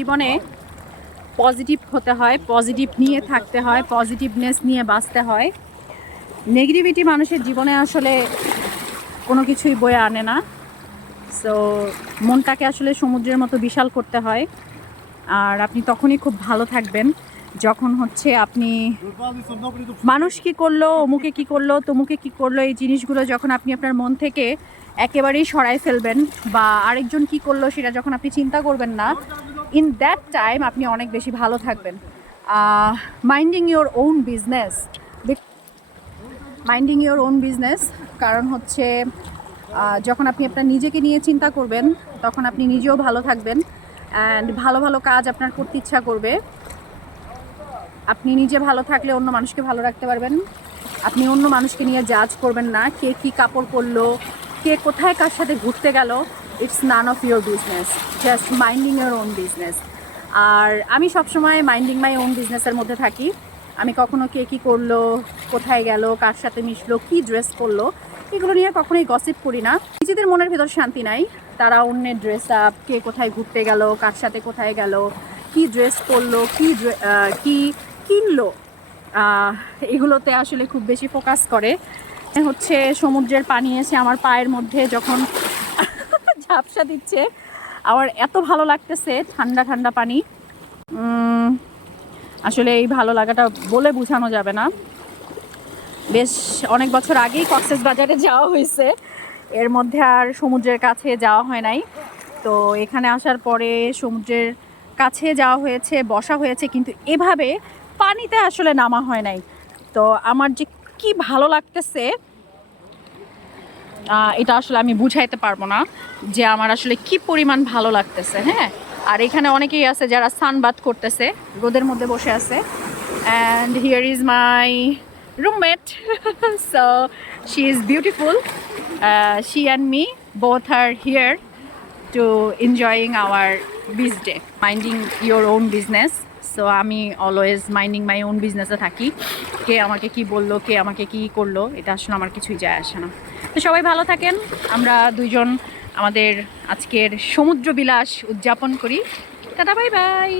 জীবনে পজিটিভ হতে হয়, পজিটিভ নিয়ে থাকতে হয়, পজিটিভনেস নিয়ে বাঁচতে হয়। নেগেটিভিটি মানুষের জীবনে আসলে কোনো কিছুই বয়ে আনে না। সো মনটাকে আসলে সমুদ্রের মতো বিশাল করতে হয়। আর আপনি তখনই খুব ভালো থাকবেন যখন হচ্ছে আপনি মানুষ কি করলো, অমুকে কি করলো, তমুকে কি করলো, এই জিনিসগুলো যখন আপনি আপনার মন থেকে একেবারেই সরাই ফেলবেন, বা আরেকজন কি করলো সেটা যখন আপনি চিন্তা করবেন না, ইন দ্যাট টাইম আপনি অনেক বেশি ভালো থাকবেন। Minding your own business, minding your own business, কারণ হচ্ছে যখন আপনি আপনার নিজেকে নিয়ে চিন্তা করবেন তখন আপনি নিজেও ভালো থাকবেন অ্যান্ড ভালো ভালো কাজ আপনার করতে ইচ্ছা করবে। আপনি নিজে ভালো থাকলে অন্য মানুষকে ভালো রাখতে পারবেন। আপনি অন্য মানুষকে নিয়ে জাজ করবেন না, কে কী কাপড় পরলো, কে কোথায় কার সাথে ঘুরতে গেল। It's none of your business, just minding your own business. আর আমি সবসময় মাইন্ডিং মাই ওন বিজনেসের মধ্যে থাকি। আমি কখনো কে কী করলো, কোথায় গেল, কার সাথে মিশলো, কী ড্রেস করলো, এগুলো নিয়ে কখনোই গসিপ করি না। নিজেদের মনের ভেতর শান্তি নাই, তারা অন্যের ড্রেস আপ, কে কোথায় ঘুরতে গেল, কার সাথে কোথায় গেল, কী ড্রেস করলো, কী কিনলো, এগুলোতে আসলে খুব বেশি ফোকাস করে। হচ্ছে সমুদ্রের পানি এসে আমার পায়ের মধ্যে যখন ঝাপসা দিচ্ছে, আমার এত ভালো লাগতেছে, ঠান্ডা ঠান্ডা পানি। আসলে এই ভালো লাগাটা বলে বোঝানো যাবে না। বেশ অনেক বছর আগেই কক্সবাজারে যাওয়া হয়েছে, এর মধ্যে আর সমুদ্রের কাছে যাওয়া হয় নাই। তো এখানে আসার পরে সমুদ্রের কাছে যাওয়া হয়েছে, বসা হয়েছে, কিন্তু এভাবে পানিতে আসলে নামা হয় নাই। তো আমার যে কি ভালো লাগতেছে এটা আসলে আমি বুঝাইতে পারবো না যে আমার আসলে কি পরিমাণ ভালো লাগতেছে। হ্যাঁ, আর এখানে অনেকেই আছে যারা সানবাথ করতেছে, রোদের মধ্যে বসে আছে। And here is my roommate so she is beautiful, she and me both are here to enjoying our beach day, minding your own business. So আমি অলওয়েজ মাইন্ডিং মাই ওন বিজনেসে থাকি। কে আমাকে কি বললো, কে আমাকে কি করলো, এটা আসলে আমার কিছুই যায় আসে না। তো সবাই ভালো থাকেন, আমরা দুইজন আমাদের আজকের সমুদ্র বিলাস উদযাপন করি। Tata, bye bye.